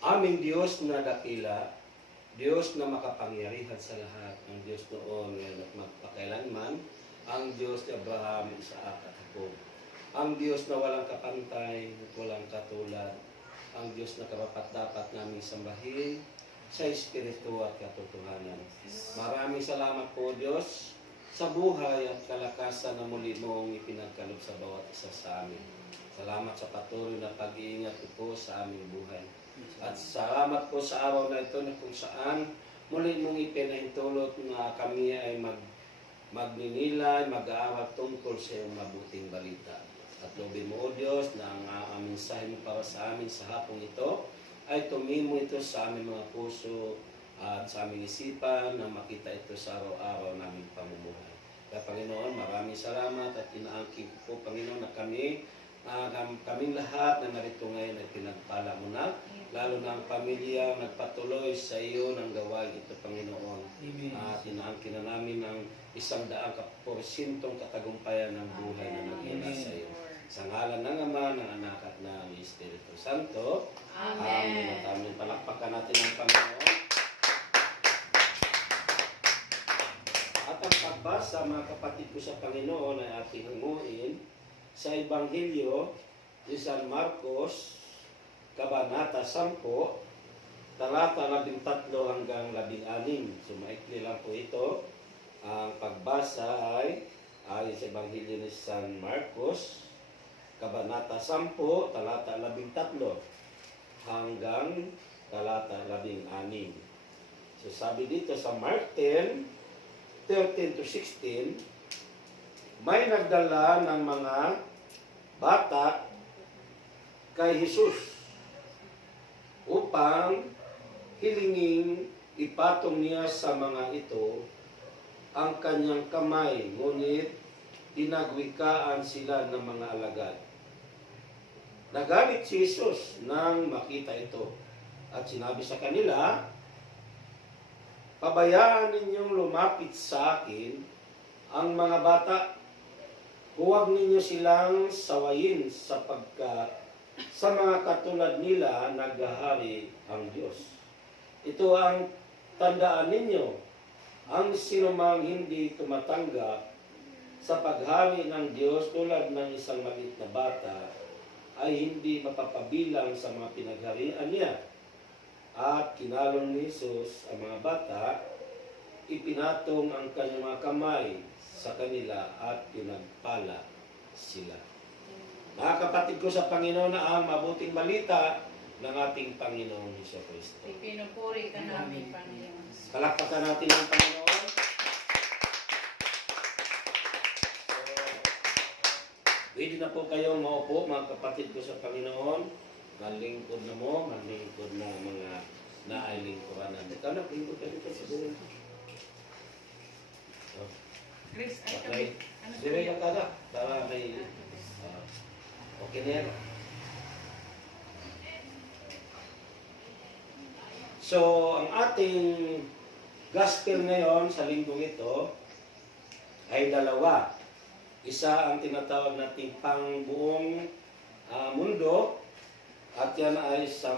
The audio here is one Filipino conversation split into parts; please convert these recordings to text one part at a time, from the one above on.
Aming Diyos na dakila, Diyos na makapangyarihan sa lahat, ang Diyos noon ngayon at magpakailanman, ang Diyos ni Abraham, Isaac at Jacob. Ang Diyos na walang kapantay at walang katulad, ang Diyos na karapat-dapat naming sambahin sa Espiritu at katotohanan. Maraming salamat po Diyos sa buhay at kalakasan na muli mong ipinagkaloob sa bawat isa sa amin. Salamat sa patuloy na pag-iingat po sa aming buhay. At salamat po sa araw na ito na kung saan muli mong ipinahintulot na kami ay magninilay, mag-aaral tungkol sa iyong mabuting balita. At lobin mo, O Diyos, na ang mensahe mo para sa amin sa hapong ito ay tumimo ito sa aming mga puso at sa aming isipan na makita ito sa araw-araw naming pamumuhay. Kaya Panginoon, maraming salamat at inaangkin po Panginoon na kaming lahat na narito ngayon ay pinagpala mo na, lalo na ang pamilya nagpatuloy sa iyo ng gawain ito, Panginoon. At inaangkin na namin ang 100% katagumpayan ng buhay na nagmula sa iyo. Sa ngalan ng Ama, ng Anak at ng Espiritu Santo. Amen. At amen. Palakpakan natin ang Panginoon. At ang pagbasa, mga kapatid ko sa Panginoon, ay ating hanguin sa Ebanghelyo ni San Marcos, Kabanata 10, talata 13 hanggang 16. So maikli lang po ito. Ang pagbasa ay ayon sa Ebanghelyo ni San Marcos, Kabanata 10, talata 13 hanggang talata 16. So sabi dito sa Mark 10, 13 to 16, may nagdala ng mga bata kay Jesus upang hilinging ipatong niya sa mga ito ang kanyang kamay, ngunit tinagwikaan sila ng mga alagad. Nagalit si Jesus nang makita ito at sinabi sa kanila, pabayaan ninyong lumapit sa akin ang mga bata. Huwag ninyo silang sawayin sapagkat sa mga katulad nila naghahari ang Diyos. Ito ang tandaan ninyo, ang sinumang hindi tumatanggap sa paghari ng Diyos tulad ng isang maliit na bata ay hindi mapapabilang sa mga pinagharian niya. At kinalong ni Jesus ang mga bata, ipinatong ang kanyang mga kamay sa kanila at pinagpala sila. Mga kapatid ko sa Panginoon, na ang mabuting balita ng ating Panginoong Jesucristo. Pinupuri ka namin, Panginoon. Palakpakan natin ang Panginoon. Pwede na po kayong maupo, mga kapatid ko sa Panginoon. Malingkod na mo, malingkod na mga naailingkuran natin. Ikaw na, lingkod ka dito sa buwan. Chris, ay Okay. ano Dire ka kada, para may... okay na yan. So, ang ating gospel ngayon sa linggong ito ay dalawa. Isa ang tinatawag nating pangbuong mundo at yan ay sa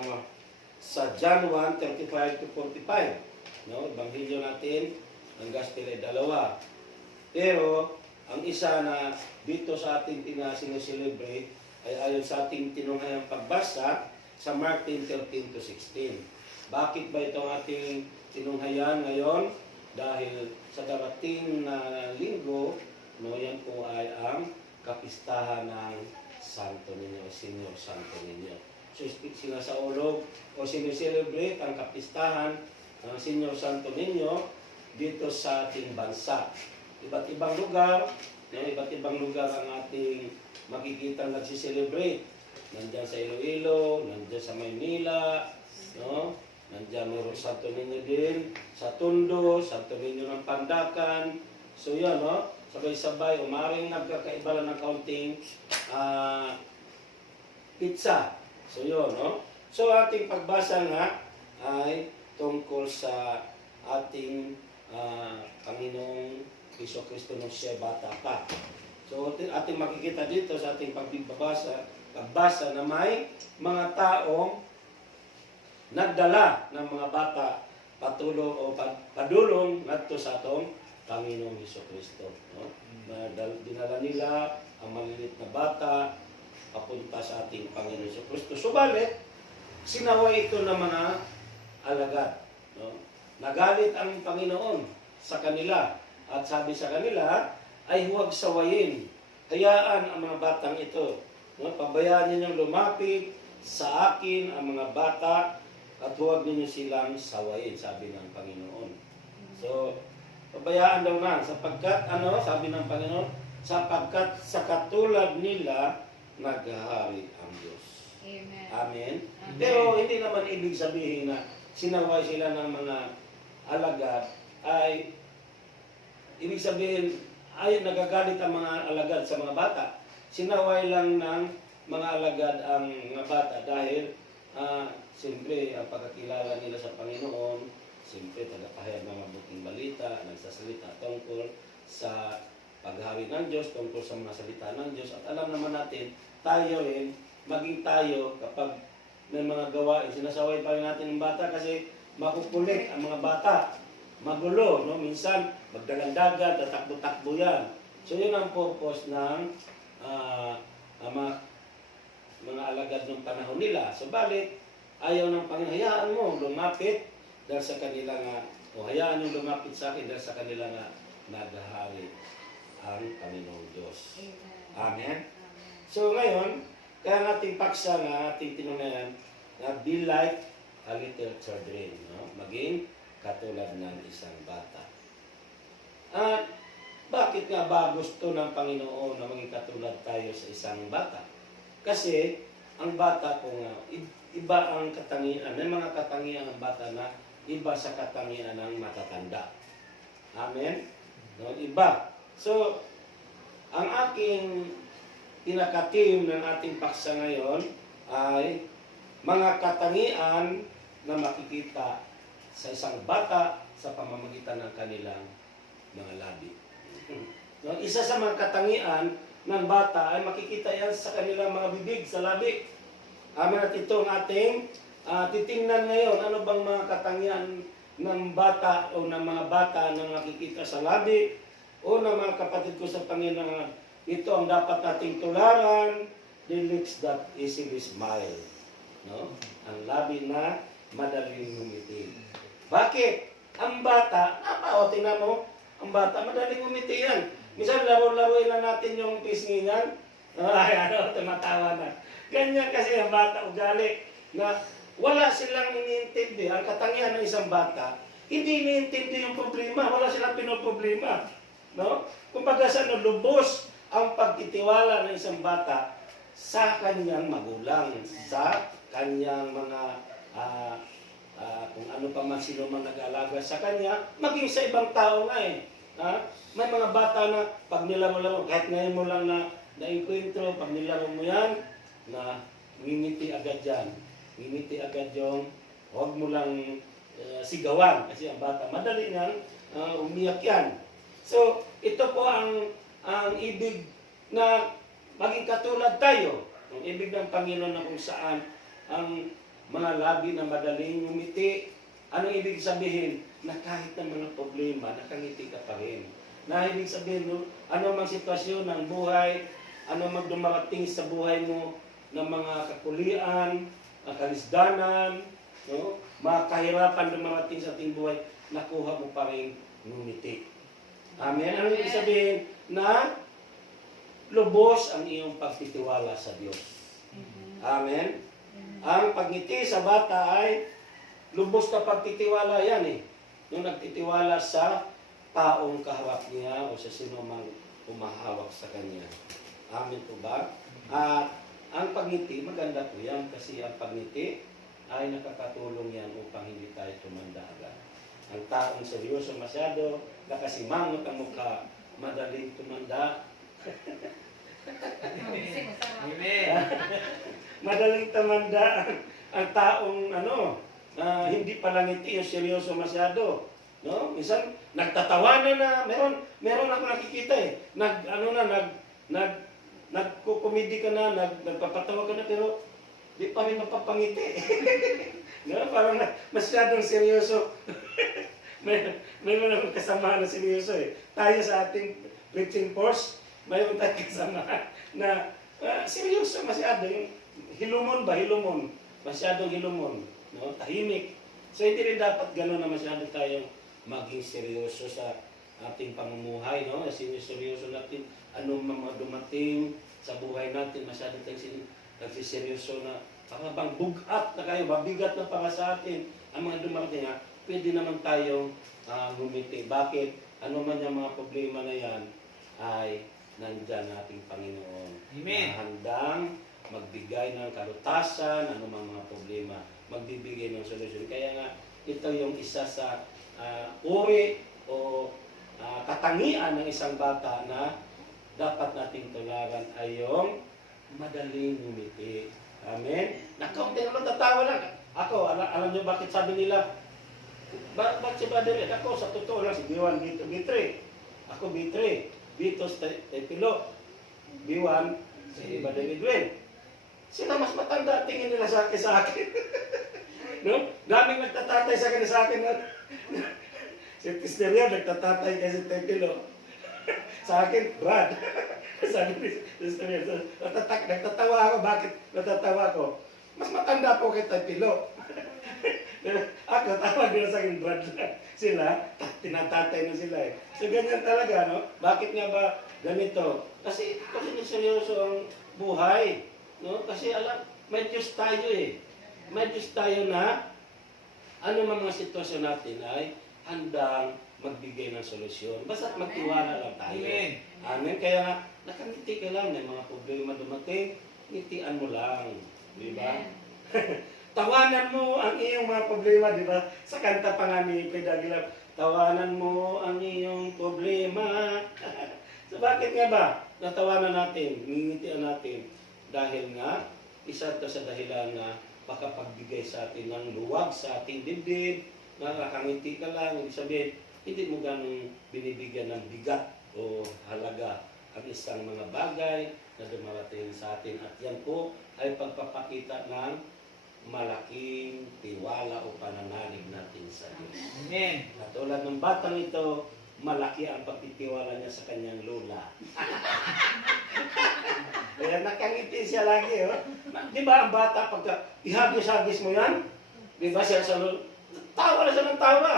John 1, 35 to 45. No? Ebanghelyo natin, ang gospel ay dalawa. Pero, ang isa na dito sa ating sineselebrate ay ayon sa ating tinunghayang pagbasa sa Mark 10, 13 to 16. Bakit ba ito ang ating tinunghayan ngayon? Dahil sa darating na linggo, no, yan po ay ang kapistahan ng Santo Niño, Senior Santo Niño. So, sinasaulog o sineselebrate ang kapistahan ng Senior Santo Niño dito sa ating bansa. Iba't ibang lugar, iba't ibang lugar ang ating makikita nagsiselebrate. Nandiyan sa Iloilo, nandiyan sa Maynila, no? Nandiyan mayroong Santo Niño din, sa Tondo, Santo Niño ng Pandakan. So yan, no? Sabay-sabay, umaring nagkakaiba lang ng kaunting pizza. So yun, no? So ating pagbasa nga ay tungkol sa ating Panginoong Jesucristo nung siya bata pa. So ating makikita dito sa ating pagbasa na may mga taong nagdala ng mga bata patulong o padulong ngadto sa atong Panginoong Hesukristo, no? Dinala nila ang maliliit na bata papunta sa ating Panginoong Hesukristo. Subalit, sinaway ito ng mga alagad, no? Nagalit ang Panginoon sa kanila at sabi sa kanila ay huwag sawayin. Hayaan ang mga batang ito. No? Pabayaan ninyong lumapit sa akin ang mga bata at huwag ninyo silang sawayin, sabi ng Panginoon. So, pabayaan daw na sapagkat, sabi ng Panginoon, sapagkat sa katulad nila, naghahari ang Diyos. Amen. Amen. Amen. Pero hindi naman ibig sabihin na sinaway sila ng mga alagad ay ibig sabihin ay nagagalit ang mga alagad sa mga bata. Sinaway lang ng mga alagad ang mga bata dahil siyempre ang pagkakilala nila sa Panginoon, siyempre tagapahayag ng mabuting balita, nagsasalita tungkol sa paghari ng Diyos, tungkol sa mga salita ng Diyos. At alam naman natin, tayo rin, maging tayo kapag may mga gawain, sinasaway pa rin natin ng bata kasi makukulit ang mga bata. Magulo, no? Minsan, magdalandagan, tatakbo-takbo yan. So, yun ang purpose ng mga alagad ng panahon nila. Subalit, ayaw ng Panginoon, hayaan mo lumapit dahil sa kanila nga, o hayaan yung lumapit sa akin dahil sa kanila nga naghahari ang Panginoong Diyos. Amen? So, ngayon, kaya nating paksa na ating tinungayan na be like a little children, no? Maging katulad ng isang bata. At bakit nga ba gusto ng Panginoon na maging katulad tayo sa isang bata? Kasi ang bata po nga, iba ang katangian. May mga katangian ng bata na iba sa katangian ng matatanda. Amen? No, iba. So, ang aking pinakatim ng ating paksa ngayon ay mga katangian na makikita sa isang bata sa pamamagitan ng kanilang mga labi. No, isa sa mga katangian ng bata ay makikita yan sa kanilang mga bibig, sa labi. Amen. At ito ang ating titingnan ngayon. Ano bang mga katangian ng bata o ng mga bata na makikita sa labi o ng mga kapatid ko sa Panginoon? Ito ang dapat nating tularan. The lips that easily smile. No? Ang labi na madaling ngumiti. Bakit? Ang bata, tingnan mo, ang bata, madaling ngumiti yan. Minsan, laro-laruin na natin yung pisngingan. Tumatawa na. Ganyan kasi ang bata ugali na wala silang iniintindi. Ang katangian ng isang bata, hindi iniintindi yung problema. Wala silang pinoproblema. No? Kumbaga sa lubos ang pagtitiwala ng isang bata sa kanyang magulang, sa kanyang mga kung ano pa man sino man nag-aalaga sa kanya, maging sa ibang tao nga eh. May mga bata na pag nilaro-laro, kahit ngayon mo lang na na-encuentro, pag nilaro mo yan, na ngingiti agad yan. Ngingiti agad yung, huwag mo lang sigawan, kasi ang bata, madali niyang umiyak yan. So, ito po ang ibig na maging katulad tayo. Ang ibig ng Panginoon na kung saan ang mga labi na madaling umiti. Anong ibig sabihin? Na kahit ng mga problema, nakangiti ka pa rin. Na ibig sabihin, no, ano mang sitwasyon ng buhay, ano mang dumarating sa buhay mo ng mga kakulian, kalisdanan, no, mga kahirapan dumarating sa ating buhay, nakuha mo pa rin ngumiti. Amen? Ano ibig sabihin? Na lubos ang iyong pagtitiwala sa Diyos. Amen? Ang pagngiti sa bata ay lubos na pagtitiwala yan eh. Yung nagtitiwala sa taong kaharap niya o sa sino mang umahawak sa kanya. Amen po ba? At ang pagngiti, maganda po yan kasi ang pagngiti ay nakakatulong yan upang hindi tayo tumanda agad. Ang taong seryoso masyado, nakasimangot ang mukha, madaling tumanda. Amen. Madaling tumanda ang taong hindi palangiti yung seryoso masyado. No? Minsan nagtatawanan na, meron ako nakikita eh. Nagkukomedy ka na, nagpapatawa ka na pero di pa rin mapapangiti. No? Parang masyadong seryoso. may mga kasama na seryoso eh. Tayo sa ating preaching course, mayroon tayong kasama na seryoso masyado. Yung hilumon ba? Hilumon. Masyadong hilumon. No? Tahimik. So hindi rin dapat gano'n na masyado tayong maging seryoso sa ating pamumuhay. No? Seryoso natin anong mga dumating sa buhay natin. Masyado tayong nagsiseryoso na para bang bugat na kayo, mabigat na para sa atin ang mga dumating nga, pwede naman tayong ngumiti. Bakit? Ano man yung mga problema na yan ay nandyan ating Panginoon. Amen. Na handang magbigay ng karutasan, ano man mga problema, magbibigay ng solusyon. Kaya nga, ito yung isa sa uri o katangian ng isang bata na dapat nating tularan ay yung madaling ngumiti. Amen? Nakaunti naman, tatawa lang. Ako, alam nyo bakit sabi nila, bakit si Brother Ed? Ako, sa totoo lang, si B1, B3. Ako, B3. Bitos, Tepilo. B1, si Brother Edwin. Sila mas matanda, tingin nila sa akin. No? Daming nagtatatay sa akin. Si Tisteria, nagtatatay kasi Tepilo. Sa akin, Brad. Sabi ni Tisteria, nagtatawa ako. Bakit natatawa ako? Mas matanda po kay Tepilo. Ako, tawag nila sa akin, Brad. Sila, tinatatay na sila eh. So, ganyan talaga, no? Bakit nga ba ganito? Kasi seryoso ang buhay. No? Kasi alam, may Diyos tayo eh. May Diyos tayo na ano man mga sitwasyon natin ay handang magbigay ng solusyon. Basta magtiwala lang tayo. Amen. Amen. Kaya nga, nakangiti ka lang. May mga problema dumating, ngitian mo lang. Di ba? Tawanan mo ang iyong mga problema, di ba? Sa kanta pa nga ni Fred Aguilar, tawanan mo ang iyong problema. So bakit nga ba? Natawanan natin, ngingitian natin. Dahil nga, isa ito sa dahilan na makapagbigay sa atin ng luwag sa ating dibdib, nakakangiti ka lang, ibig sabihin, hindi mo ganong binibigyan ng bigat o halaga ang isang mga bagay na dumarating sa atin. At yan po ay pagpapakita ng malaking tiwala o pananalig natin sa Diyos. Amen. Katulad ng batang ito, malaki ang pagtitiwala niya sa kanyang lola. Kaya nakangiti siya lagi, oh. Di ba ang bata, pagka ihagis-hagis mo yan, di ba siya sa lola, tawa na siya ng tawa.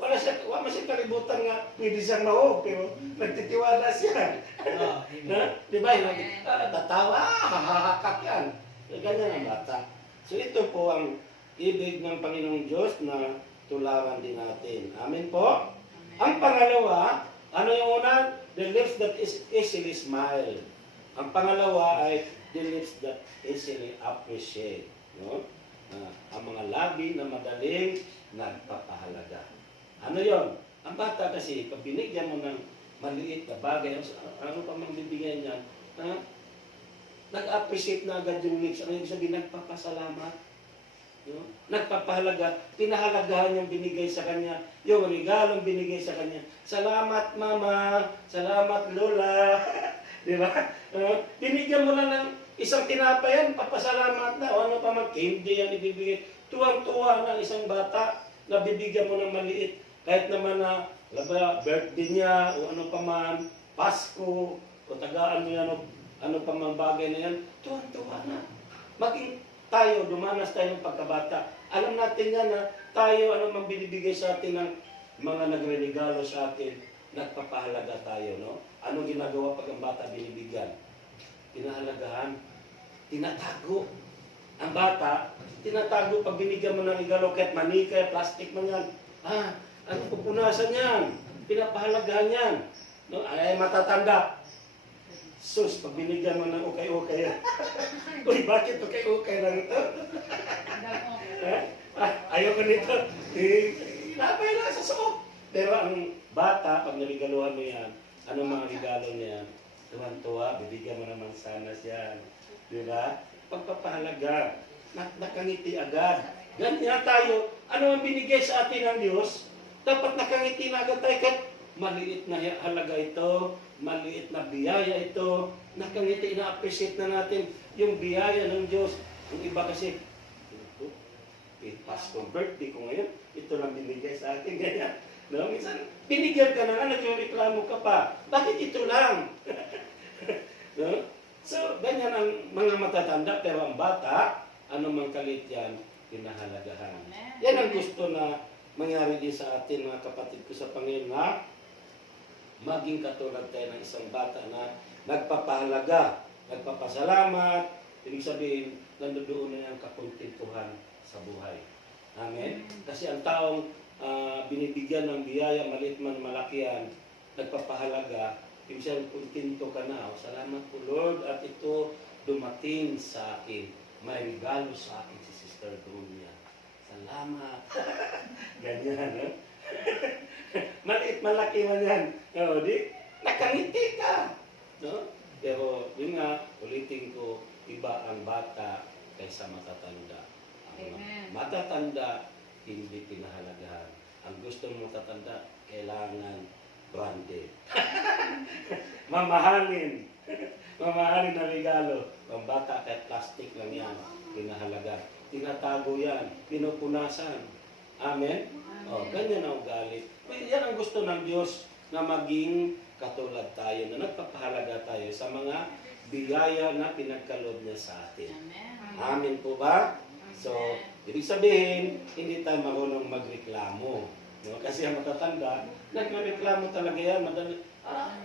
Wala siya kalibutan nga, pwede siyang mahog, pero nagtitiwala siya. Oh, Di ba? Tatawa, hahahakak yan. Ganyan ang bata. So ito po ang ibig ng Panginoong Diyos na tularan din natin. Amen po? Ang pangalawa, ano yung una? The lips that is easily smile. Ang pangalawa ay the lips that easily appreciate. No? Ang mga labi na madaling nagpapahalaga. Ano yon? Ang bata kasi, pag binigyan mo ng maliit na bagay, ano pa mang bibigyan niyan, nag-appreciate na agad yung lips. Ano yung sabihin? Nagpapasalamat. No? Nagpapahalaga. Pinahalagahan yung binigay sa kanya. Yung regalong binigay sa kanya. Salamat, Mama. Salamat, Lola. Di ba? Binigyan mo lang ng isang tinapay yan, papasalamat na. O ano pa man, candy yan ibibigay. Tuwang-tuwa ng isang bata na bibigyan mo ng maliit. Kahit naman na birthday niya o ano pa man, Pasko, o tagaan mo yan, ano pa mang bagay na yan, tuwan-tuwa na. Maging tayo, dumanas tayo ng pagkabata. Alam natin yan na tayo, ano mang binibigay sa atin ng mga nagre-regalo sa atin, nagpapahalaga tayo, no? Ano ginagawa pag ang bata binibigyan? Pinahalagahan, tinatago. Ang bata, tinatago pag binigyan mo ng regalo, kahit manika, plastic man yan. Ano pupunasan yan? Pinapahalagahan yan. No? Ay, matatanda. Sus, pag binigyan mo ng ukay-ukay yan. Uy, bakit ukay-ukay lang ito? Ayoko nito. Napay lang sa suot. Pero ang bata, pag narigaluhan mo yan, anong mga regalo niya? Tuwan-tuwa, bibigyan mo naman sana siya. Di ba? Pagpapahalaga. Nakangiti agad. Ganyan tayo. Ano ang binigay sa atin ng Diyos? Dapat nakangiti na agad tayo. Kahit maliit na halaga ito, maliit na biyaya ito, nakangiti, ina-appreciate na natin yung biyaya ng Diyos. Yung iba kasi, Pasko birthday ko ngayon, ito lang binigay sa akin, ganyan. No? Minsan, binigyan ka na nga, nagreklamo ka pa. Bakit ito lang? No? So, ganyan ang mga matatanda, pero ang bata, anumang kalit yan, pinahalagahan. Yan ang gusto na mangyari din sa atin, mga kapatid ko sa Panginoon, na maging katulad tayo ng isang bata na nagpapahalaga, nagpapasalamat, ibig sabihin, nandoon na yung kakontentuhan sa buhay. Amen? Kasi ang taong binibigyan ng biyaya, maliit man malaki yan, nagpapahalaga, ibig sabihin, kontento ka na. O, salamat po Lord, at ito dumating sa akin. May regalo sa akin si Sister Dunya. Salamat. Ganyan, no? Maliit malaki man yan. O, di, nakangiti ka. No? Pero, yun nga, ulitin ko, iba ang bata kaysa matatanda. Ang Amen. matatanda, hindi pinahalagahan. Ang gusto ng matatanda, kailangan branded. Mamahalin. Mamahalin na regalo. Ang bata, kahit plastic lang yan, pinahalaga. Tinatago yan, pinupunasan. Amen? O, ganyan ang ugali. Yan ang gusto ng Diyos na maging katulad tayo, na nagpapahalaga tayo sa mga biyaya na pinagkaloob niya sa atin. Amen po ba? So, ibig sabihin, hindi tayo marunong magreklamo. No? Kasi ang matatanda, nagreklamo talaga yan. Madali,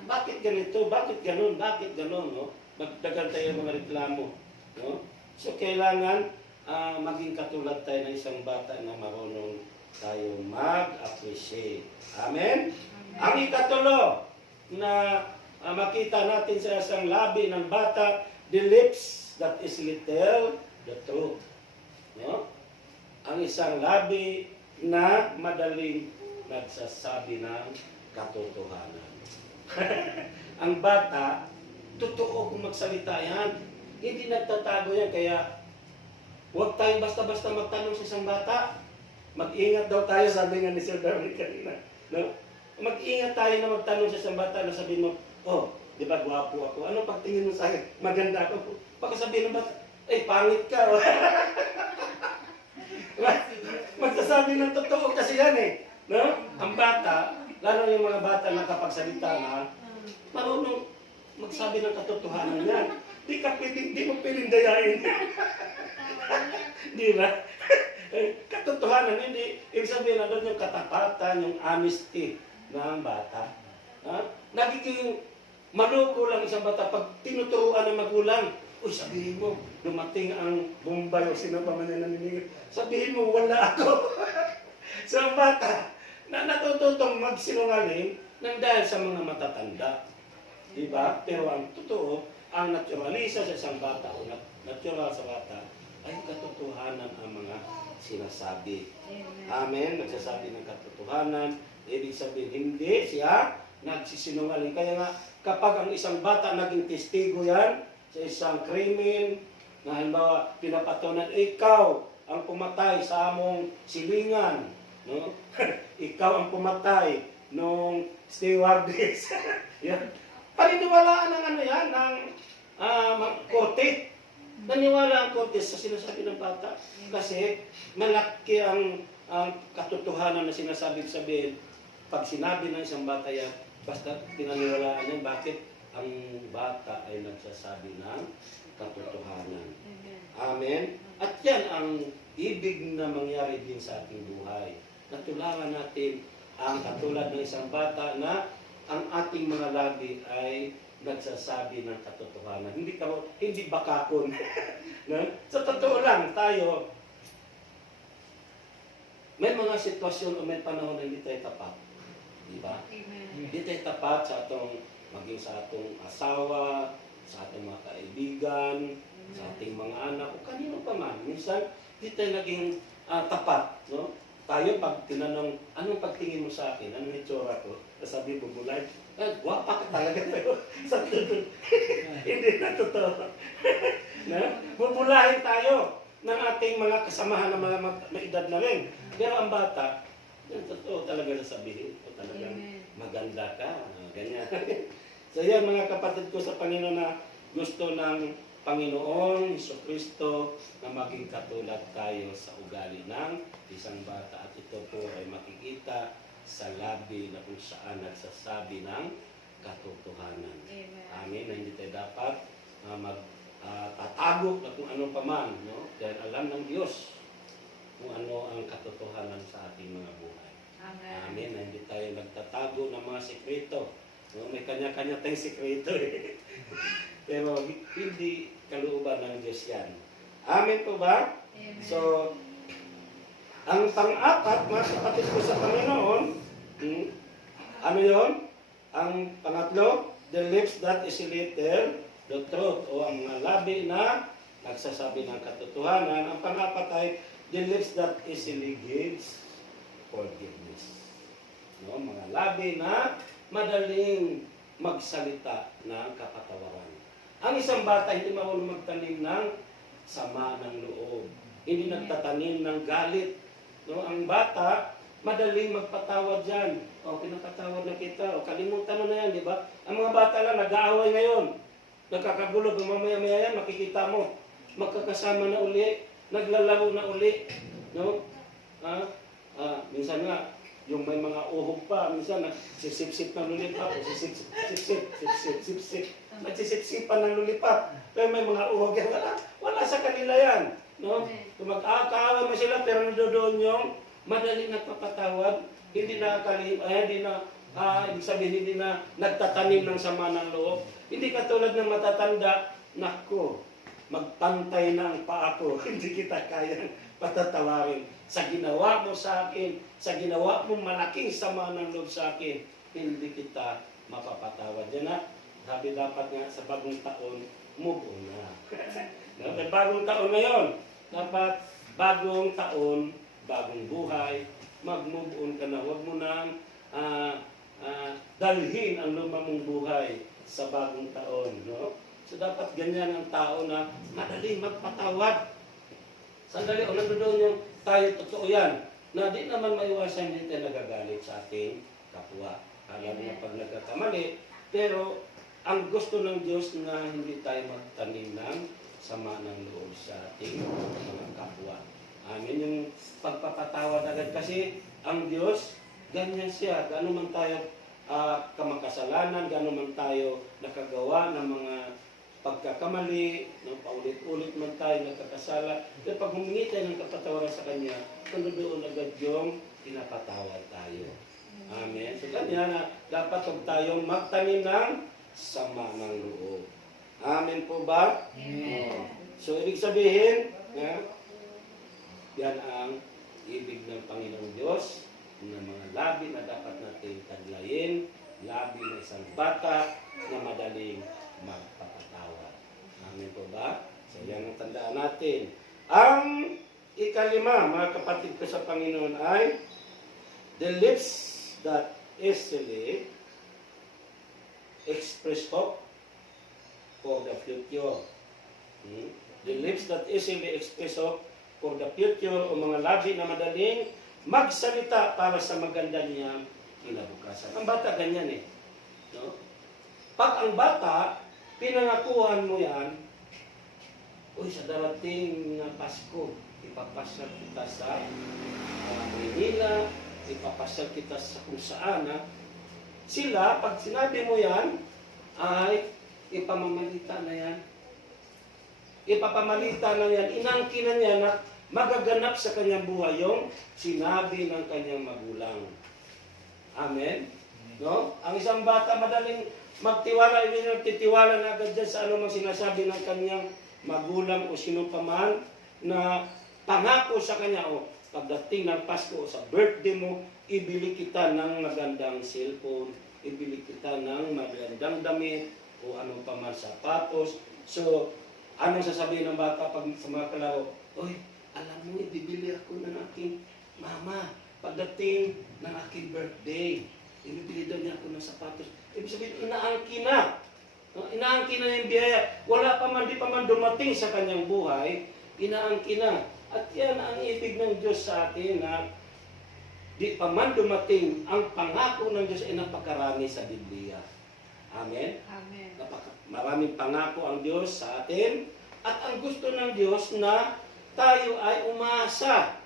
bakit ganito? Bakit ganun? Bakit ganun? No? Magdagal tayo mga reklamo. No? So, kailangan maging katulad tayo ng isang bata na marunong tayo mag-appreciate. Amen? Ang ikatulo na makita natin sa isang labi ng bata, the lips that easily tell the truth. No? Ang isang labi na madaling nagsasabi ng katotohanan. Ang bata, totoo kung magsalita yan. Hindi nagtatago yan, kaya huwag tayong basta-basta magtanong sa isang bata. Mag-ingat daw tayo, sabi nga ni Sir Darwin kanina. No? Mag-ingat tayo na magtanong sa isang bata na sabihin mo, oh, di ba gwapo ako? Ano pagtingin mo sa akin? Maganda ako. Pagkasabihin ng bata, pangit ka. Magsasabi ng totoo kasi yan eh. No? Ang bata, lalo yung mga bata na kapagsalita na, marunong magsabi ng katotohanan yan. Di mo pwedeng dayain. Di ba? Katotohanan, hindi. Ibig sabihin na doon yung katapatan, yung honesty ng bata. Nagiging maluko lang isang bata pag tinuturuan ng magulang. Uy, sabihin mo, dumating ang Bombay o sino pa man yung naniningil. Sabihin mo, wala ako. So ang bata, na natututong magsinungaling nang dahil sa mga matatanda. Diba? Pero ang totoo, ang naturalisa sa isang bata o natural sa bata ay katotohanan ang mga sinasabi. Amen? Nagsasabi ng katotohanan. Ibig sabihin, hindi siya nagsisinungaling. Kaya nga, kapag ang isang bata naging testigo yan, sa isang krimen, na halimbawa pinapatunan, ikaw ang pumatay sa among silingan, no? Ikaw ang pumatay nung stewardess. Yan. Paniniwalaan ng ano yan, ng korte. Naniwala ang korte sa sinasabi ng bata. Kasi malaki ang katotohanan na sabihin. Pag sinabi ng isang bata yan, basta pinaniwalaan yan, bakit? Ang bata ay nagsasabi ng katotohanan. Amen? At yan ang ibig na mangyari din sa ating buhay. Natularan natin ang katulad ng isang bata na ang ating mga labi ay nagsasabi ng katotohanan. Hindi bakakon. No? Sa totoo lang, tayo, may mga sitwasyon o may panahon na hindi tayo tapat. Di ba? Hindi tayo tapat sa maging sa atong asawa, sa ating mga kaibigan, sa ating mga anak, o kanino pa man. Minsan, di tayo naging tapat. No? Tayo, pag tinanong, anong pagtingin mo sa akin? Anong itsura ko? Sabi mo, bulay, gwapa ka talaga tayo. Sa totoo. Hindi na totoo. No? Bubulahin tayo ng ating mga kasamahan ng mga may edad na rin. Pero ang bata, yung totoo talaga sasabihin. O talagang maganda ka. Ganyan. So yan mga kapatid ko sa Panginoon na gusto ng Panginoon Jesucristo na maging katulad tayo sa ugali ng isang bata. At ito po ay makikita sa labi na kung saan nagsasabi ng katotohanan. Amen. Amen. Na hindi tayo dapat magtatago na kung ano pa man. No? Dahil alam ng Diyos kung ano ang katotohanan sa ating mga buhay. Amen. Amen. Na hindi tayo nagtatago ng mga sekreto. No? May kanya-kanya tayong sekreto. Pero hindi kalooban ng Diyos yan. Amen po ba? Amen. So, ang pang-apat, mga kapatid ko sa Panginoon, ano yon? Ang pangatlo, the lips that is little, the truth, o ang mga labi na nagsasabi ng katotohanan. Ang pang-apat ay, the lips that easily gives forgiveness. No? Mga labi na madaling magsalita ng kapatawaran. Ang isang bata hindi marunong magtanim ng sama ng loob. Hindi nagtatanim ng galit. No, ang bata, madaling magpatawad dyan. O, pinapatawad na kita. O, kalimutan mo na yan, di ba? Ang mga bata lang, nag-aaway ngayon. Nagkakagulo, mamaya-maya yan, makikita mo. Magkakasama na uli. Naglalaro na uli. No? Minsan nga, yung may mga uhog pa, minsan nagsisip-sip ng lulipap. Sip-sip. Nagsisip-sipan ng lulipap. Pero may mga uhog yan. Wala sa kanila yan. No? Kung mag-aakawa mo sila pero nandoon yung madaling nagpapatawad, hindi na ibig sabihin hindi na nagtatanim ng sama ng loob. Hindi katulad ng matatanda, nako, magpantay na ang paa ko, hindi kita kayang patatawarin. Sa ginawa mo sa akin, sa ginawa mo malaking sama ng loob sa akin, hindi kita mapapatawad. Yan na, sabi dapat nga sa bagong taon, move on na. No? Bagong taon ngayon, dapat bagong taon, bagong buhay, mag-move on ka na. Huwag mo nang dalhin ang lumang mong buhay sa bagong taon. No? So dapat ganyan ang tao na madaling magpatawad. Sandali, o nandoon yung tayo, totoo yan, na di naman maiwasan hindi tayo nagagalit sa ating kapwa. Alam mo pag nagkakamali, pero ang gusto ng Diyos na hindi tayo magtanim ng sama ng loob sa ating mga kapwa. Amen. Yung pagpapatawad agad kasi ang Diyos, ganyan siya. Gano'n man tayo kamakasalanan, gano'n man tayo nakagawa ng mga pagkakamali, no, paulit-ulit man tayo nagkakasala. Pero pag humingi tayo ng kapatawaran sa Kanya, doon agad yung pinapatawad tayo. Amen. So ganyan na dapat huwag tayong magtanim ng sama ng loob. Amen po ba? Amen. So, ibig sabihin, yan ang ibig ng Panginoong Diyos na mga labi na dapat natin taglayin, labi ng isang bata na madaling magpapatawad. Amen po ba? So, yan ang tandaan natin. Ang ikalima, mga kapatid ko sa Panginoon ay the lips that easily express hope for the future. The lips that easily express hope for the future o mga labi na madaling magsalita para sa maganda niyang kinabukasan. Ang bata ganyan eh. No? Pag ang bata, pinangakuhan mo yan, uy, sa darating na Pasko, ipapasyal kita sa Manila, ipapasyal kita sa kung saan. Sila, pag sinabi mo yan, ay ipamamalita na yan. Ipapamalita na yan. Inangkinan niya na magaganap sa kanyang buhay yung sinabi ng kanyang magulang. Amen? No? Ang isang bata madaling magtiwala, hindi nagtitiwala na agad dyan sa anumang sinasabi ng kanyang magulang o sino pa man na pangako sa kanya, o pagdating ng Pasko o sa birthday mo, ibili kita ng magandang cellphone, ibili kita ng magandang damit, o ano pa man sapatos. So, anong sasabihin ng bata pag sa mga kalaro? Oy, alam mo, ibibili ako ng aking mama pagdating ng aking birthday. Ibibili daw niya ako ng sapatos. Ibig sabihin, inaangkin na. Inaangkin na yung biyaya. Wala pa man, di pa man dumating sa kanyang buhay, inaangkin na. At yan ang ibig ng Diyos sa atin na di pa man dumating, ang pangako ng Diyos ay napakarami sa Biblia. Amen? Amen. Maraming pangako ang Diyos sa atin at ang gusto ng Diyos na tayo ay umasa,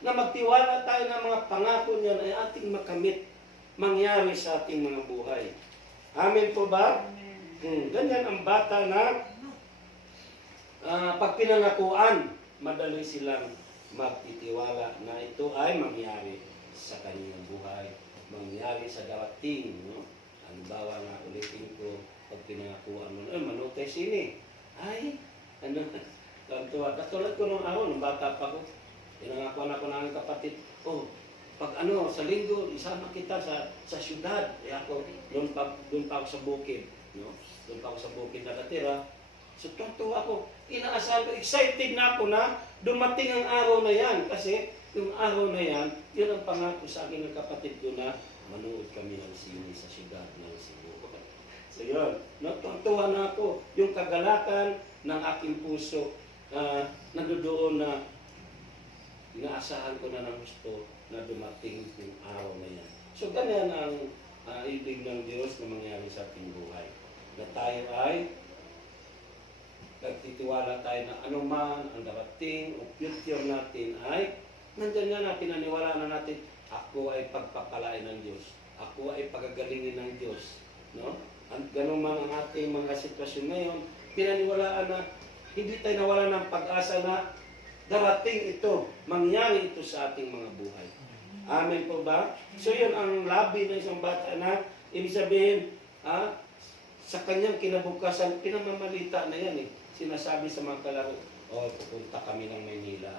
na magtiwala tayo ng mga pangako niya ay ating makamit, mangyari sa ating mga buhay. Amen po ba? Amen. Ganyan ang bata na pag pinangakuan, madali silang magtitiwala na ito ay mangyari sa kanyang buhay, mangyari sa darating. No? Halimbawa nga, ulitin ko, pag pinangakuan mo, manutay sini. Ay, ano, katulad ko nung araw, nung bata pa ko, pinangakuan ako ng kapatid, pag sa linggo, isama kita sa syudad. Ako, doon pa ako sa bukid. No? Doon pa ako sa bukid nakatira. So, tuwa ako. Inaasahan ko, excited na ako na dumating ang araw na yan. Kasi, yung araw na yan, yun ang pangako sa akin ng kapatid ko na manood kami ng sini sa syudad ng Cebu. So, yun. Tuwa na ako. Yung kagalakan ng aking puso, nandoon na inaasahan ko na ng gusto na dumating yung araw na yan. So, ganyan ang ibig ng Diyos na mangyari sa ating buhay. Na tayo ay nagtitiwala tayo na anuman ang darating o future natin ay nandyan na pinaniwalaan na natin, ako ay pagpapalain ng Diyos. Ako ay pagagalingin ng Diyos. No? At ganun man ang ating mga sitwasyon ngayon, pinaniwalaan na hindi tayo nawala ng pag-asa na darating ito, mangyari ito sa ating mga buhay. Amen po ba? So yun ang labi ng isang bata na ibig sabihin, sa kanyang kinabukasan, pinamamalita na yan eh. Sinasabi sa mga kalaro, pupunta kami ng Maynila.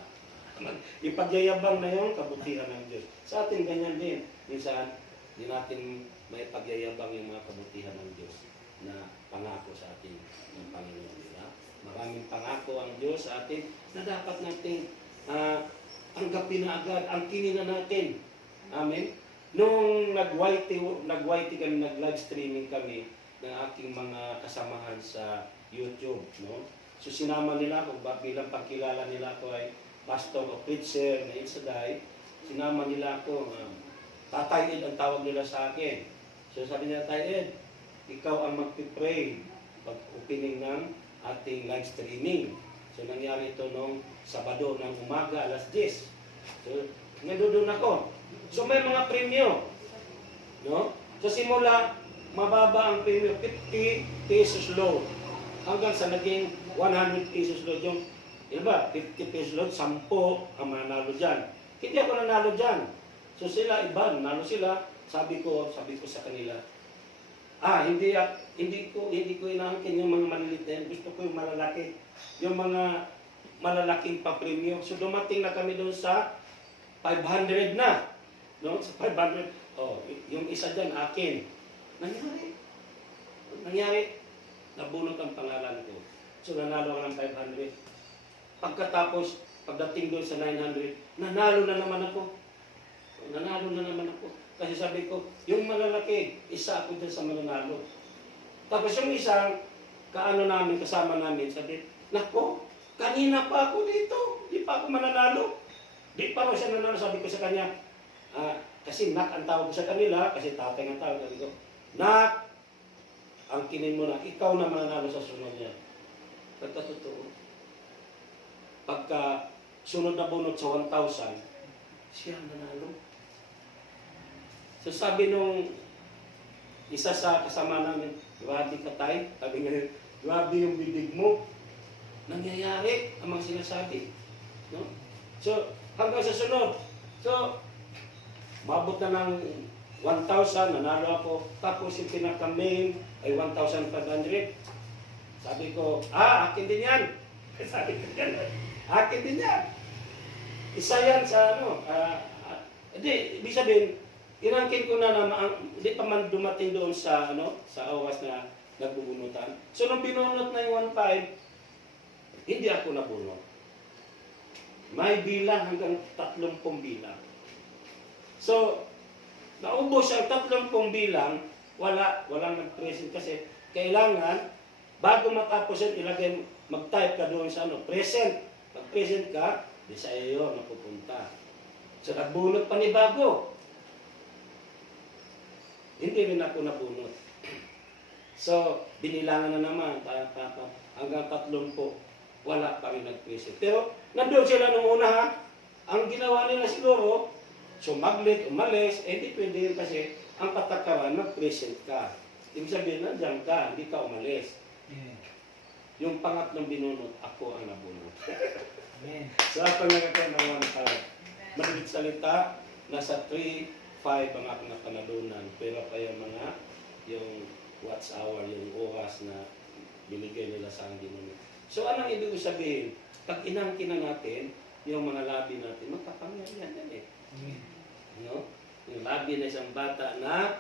Ipagyayabang na yun, kabutihan ng Diyos. Sa atin ganyan din. Minsan, di natin may pagyayabang yung mga kabutihan ng Diyos na pangako sa atin ng Panginoon. Diba? Maraming pangako ang Diyos sa atin na dapat natin tanggapin na agad, angkinin na natin. Amen? Nung nag-YT kami, nag-live streaming kami ng aking mga kasamahan sa YouTube, no? So sinama nila ako, bilang pagkilala nila ako ay pastor o preacher na Ilsaday, sinama nila ako, Tatay Ed ang tawag nila sa akin. So sabi nila, Tatay Ed, ikaw ang magpipray pag opening ng ating live streaming. So nangyari ito nung Sabado ng umaga, alas 10. So nandoon ako. So may mga premyo, no? So simula, mababa ang premyo, 50 pesos load. Hanggang sa naging 100 pesos load yung, iba, 50 pesos load, 10 ang mananalo dyan. Hindi ako nanalo dyan. So sila, iba, nanalo sila. Sabi ko sa kanila, hindi ko inaangkin yung mga maliliit na yan. Gusto ko yung malalaki. Yung mga malalaking papremyo. So dumating na kami doon sa 500 na. No? Sa 500. Yung isa dyan, akin. Nangyari. Nabunot ang pangalan ko. So nanalo ako ng 500. Pagkatapos, pagdating doon sa 900, nanalo na naman ako. Kasi sabi ko, yung malalaki, isa ako dyan sa mananalo. Tapos yung isang, kasama namin, sabi, nako, kanina pa ako dito, di pa ako mananalo. Di pa raw siya nanalo, sabi ko sa kanya, kasi Nak ang tawag ko sa kanila, kasi tatay ang tawag, sabi ko, Nak, ang kinin mo na, ikaw na mananalo sa sunod niya. Nagkatotoo. Pagka sunod na bunot sa 1,000, siya nanalo. So sabi nung isa sa kasama namin, grabe ka tay, sabi nga, grabe yung bibig mo. Nangyayari ang mga sinasabi. No? So, hanggang sa sunod. So, mabot na ng 1,000, nanalo ako. Tapos yung pinaka-main ay 1,500. Sabi ko, akin din yan. Sabi ko yan, akin din yan. Isa yan sa ibig sabihin, inangkin ko na hindi pa man dumating doon sa sa oras na nagbubunutan. So nung binunot na yung 1,500, hindi ako nabunot. May bilang hanggang 30 bilang. So, naubos ang 30 bilang, walang nag-present kasi kailangan, bago matapos yun, mag-type ka doon sa present. Mag-present ka, di sa iyo napupunta. So, nagbunot pa ni bago. Hindi rin ako nabunot. So, binilangan na naman, hanggang 30, wala pa rin nag-present. Pero, nandun sila nung una ha, ang ginawa nila siguro, sumaglit, umalis, di pwede yun kasi ang patakaran, nag-present ka. Ibig sabihin, nandiyan ka, hindi ka umalis. Amen. Yung pangatlong binunot, ako ang nabunot. Amen. So, ako nagkakaroon ng madalit salita, nasa 3-5 ang ako napanalunan. Pero pa yung watch hour, yung oras na binigay nila sa akin binunot. So, anong ibig sabihin? Pag inangkin na natin, yung mga labi natin, magkapangyarihan yan eh. Amen. No? Yung labi na isang bata na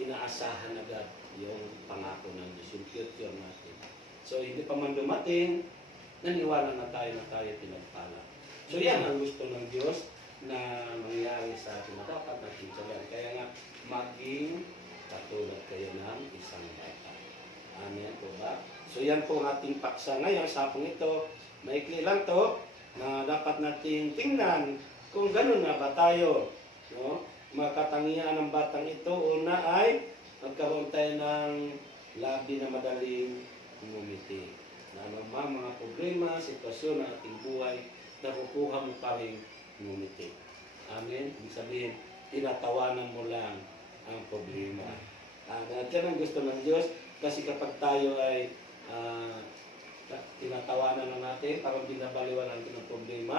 inaasahan agad yung pangako ng Diyos, yung future natin. So, hindi pa man dumating, naniwala na tayo pinagpala. So, yan ang gusto ng Diyos na mangyari sa atin na dapat natin sabihan. Kaya nga, maging katulad kayo ng isang bata. Amen po ba? So, yan po ang ating paksa ngayon. Sa hapong ito, maikli lang to na dapat natin tingnan kung ganun na ba tayo. No? Makatangian ng batang ito, una ay magkaroon tayo ng labi na madaling umumiti. Na anumang mga problema, sitwasyon ng ating buhay, nakukuha mo pa rin umumiti. Amen? Ibig sabihin, tinatawanan mo lang ang problema. At yan ang gusto ng Diyos kasi kapag tayo ay tinatawanan na natin, parang binabaliwan natin ang problema,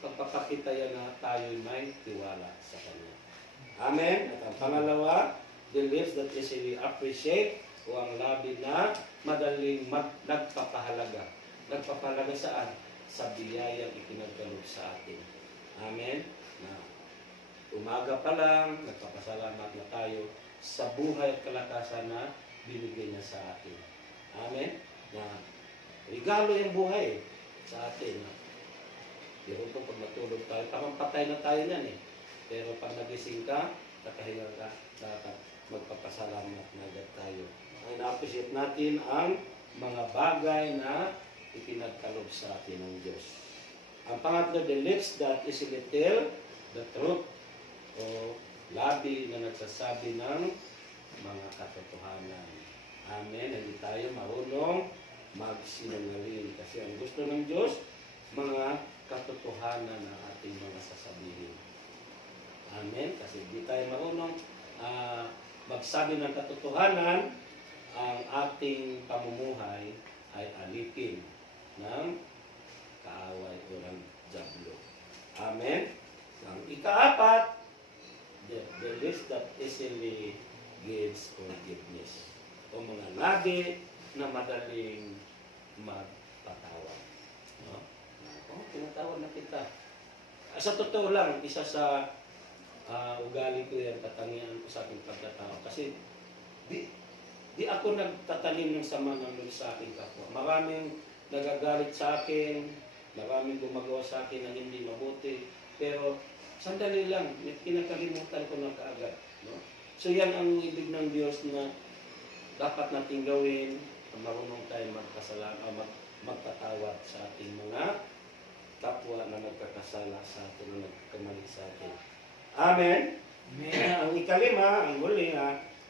pagpapakita yan na tayo may tiwala sa Kanya. Amen? At ang pangalawa, the lips that easily appreciate o ang labi na madaling nagpapahalaga. Nagpapahalaga saan? Sa biyayang ikinagkaloob sa atin. Amen? Na umaga pa lang, nagpapasalamat na tayo sa buhay at kalakasan na binigay niya sa atin. Amen? Na regalo yung buhay sa atin. Yung pag matulog tayo, parang patay na tayo niyan eh. Pero pag nagising ka, nakahinga ka, dapat magpapasalamat na agad tayo. Ay na-appreciate natin ang mga bagay na ipinagkalob sa atin ng Diyos. Ang pangatlo, the lips that easily tell the truth o labi na nagsasabi ng mga katotohanan. Amen. Hindi tayo marunong magsinungaling kasi ang gusto ng Diyos, mga katotohanan ng ating mga sasabihin. Amen. Kasi hindi tayo marunong magsabi ng katotohanan, ang ating pamumuhay ay alipin ng kaaway o ng jablo. Amen. Ang ikaapat, the list that easily gives forgiveness. O mga labi na madaling magpatawad. No? Pinatawad na kita. Sa totoo lang, isa sa ugali ko yan, katangian ko sa aking pagkatao. Kasi di ako nagtatanim ng sama ng loob sa aking kapwa. Maraming nagagalit sa akin, maraming gumagawa sa akin na hindi mabuti. Pero sandali lang, pinakalimutan ko na kaagad. No? So yan ang ibig ng Diyos na dapat natin gawin, marunong tayo magpatawad sa ating mga kapwa na nagkakasala sa atin, na nagkamali sa atin. Amen? Amen. Ang ikalima, ang huli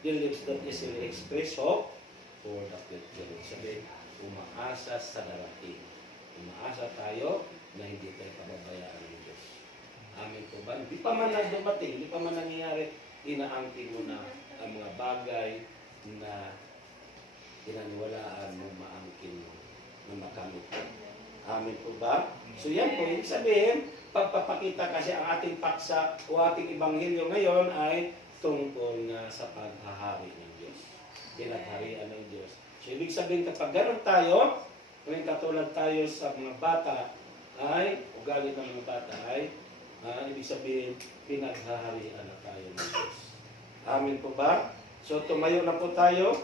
the lips that easily express hope for the future. Sabi, umaasa sa darating. Umaasa tayo na hindi tayo pababayaan ng Diyos. Amen po ba? Hindi pa man na dumating, hindi pa man nangyayari, inaangkin mo na ang mga bagay na pinaniwalaan mo, maangkin mo, na makamit. Amen po ba? So yan po, ibig sabihin, pagpapakita kasi ang ating paksa o ating ibanghilyo ngayon ay tungkol na sa paghahari ng Diyos. Pinagharian ng Diyos. So ibig sabihin kapag ganun tayo, kung katulad tayo sa mga bata ay, ugali ng mga bata ay, ibig sabihin, pinaghaharian na tayo ng Diyos. Amen po ba? So tumayo na po tayo.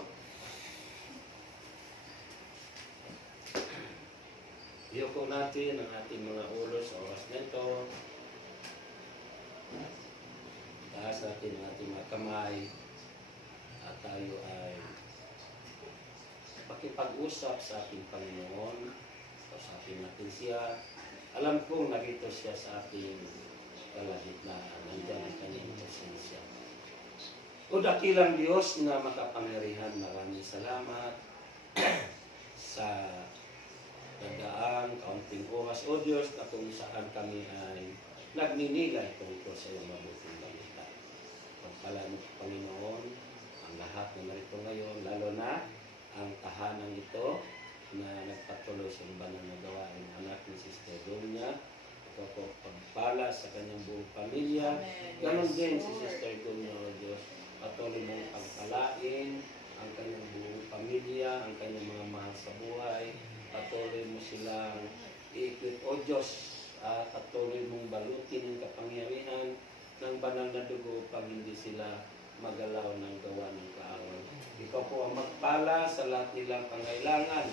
Iyoko natin ang ating mga ulo sa oras nito. Taas natin ang ating mga kamay. At tayo ay pakipag-usap sa ating Panginoon. Kausapin natin siya. Alam kong narito siya sa ating kalagitnaan. Nandiyan ang kanyang presensya. O dakilang Diyos na makapangyarihan, maraming salamat sa dadaan, kaunting oras, O Diyos, na kung saan kami ay nagninilay tungkol sa iyong mabuting balita. Pagpala mo, Panginoon, ang lahat na narito ngayon, lalo na ang tahanang ito na nagpatuloy sa banal na gawain, anak ni Sister Donya. Ikaw po pagpala sa kanyang buong pamilya. Ganon din si Sister Donya, O Diyos. Patuloy mong pagpalain ang kanyang buong pamilya, ang kanyang mga mahal sa buhay. Patuloy mo silang i-equip, O Diyos, at patuloy mong balutin ang kapangyarihan ng banal na dugo upang hindi sila magalaw ng gawa ng kaaway. Ikaw po ang magpala sa lahat nilang pangailangan,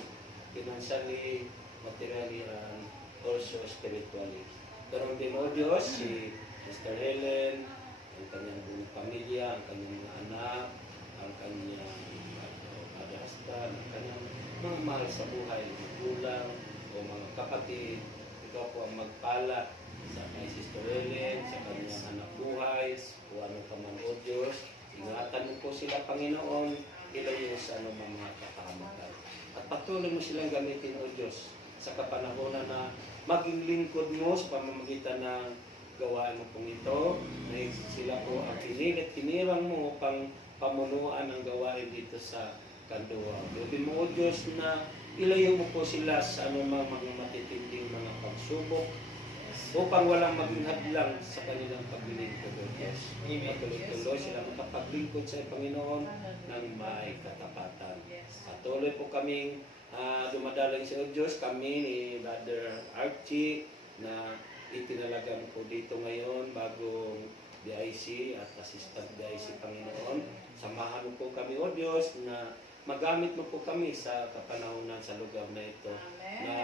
financially, materially, and also spiritually. Pero din, O Diyos, si Sister Helen, ang kanyang buong pamilya, ang kanyang mga anak, ang kanyang madrastan, ang kanyang mga mahal sa buhay, magulang, o mga kapatid. Ikaw po ang magpala sa kay Sister Helen, sa kanyang anak buhay, o ano ka man, O Diyos. Ingatan mo po sila, Panginoon, ilayo sa anumang mga kapahamakan. At patuloy mo silang gamitin, O Diyos, sa kapanahonan na maging lingkod mo sa pamamagitan ng gawain mo pong ito, na sila po ang pinilit, kinirang mo upang pamunuan ang gawain dito sa Kandua. Pwede mo, O Diyos, na ilayo mo po sila sa anumang mga matitinding mga pagsubok upang walang maging hadlang sa kanilang paglilingkod, O Diyos. Patuloy-tuloy sila makapaglingkod sa Panginoon ng may katapatan. Patuloy po kaming dumadalang sa O Diyos, kami ni Brother Archie na itinalagan po dito ngayon bagong DIC at Assistant DIC, Panginoon. Samahan mo po kami, O Diyos, na magamit mo po kami sa kapanahonan sa lugar na ito, na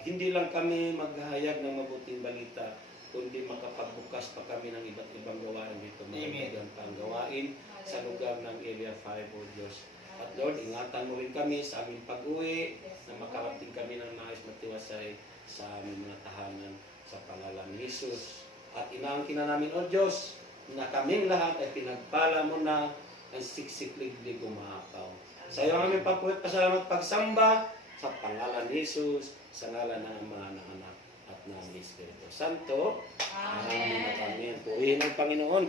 hindi lang kami maghahayag ng mabuting balita, kundi makapagbukas pa kami ng iba't ibang gawain dito, mga pang gawain sa lugar ng Area 5, O Diyos. At Lord, ingatan mo rin kami sa aming pag-uwi, na makarating kami ng nais matiwasay sa aming mga tahanan sa pangalan ni Jesus. At inaangkin na namin, O Diyos, na kaming lahat ay pinagpala mo na ang siksik-liglig umahapaw. Sa iyo ang aming pagpuwit, pasalamat, pagsamba sa pangalan ni Jesus, sa ngalan ng Ama, ng Anak, at ng Espiritu Santo. Amen. Amen. Puwihin ng Panginoon.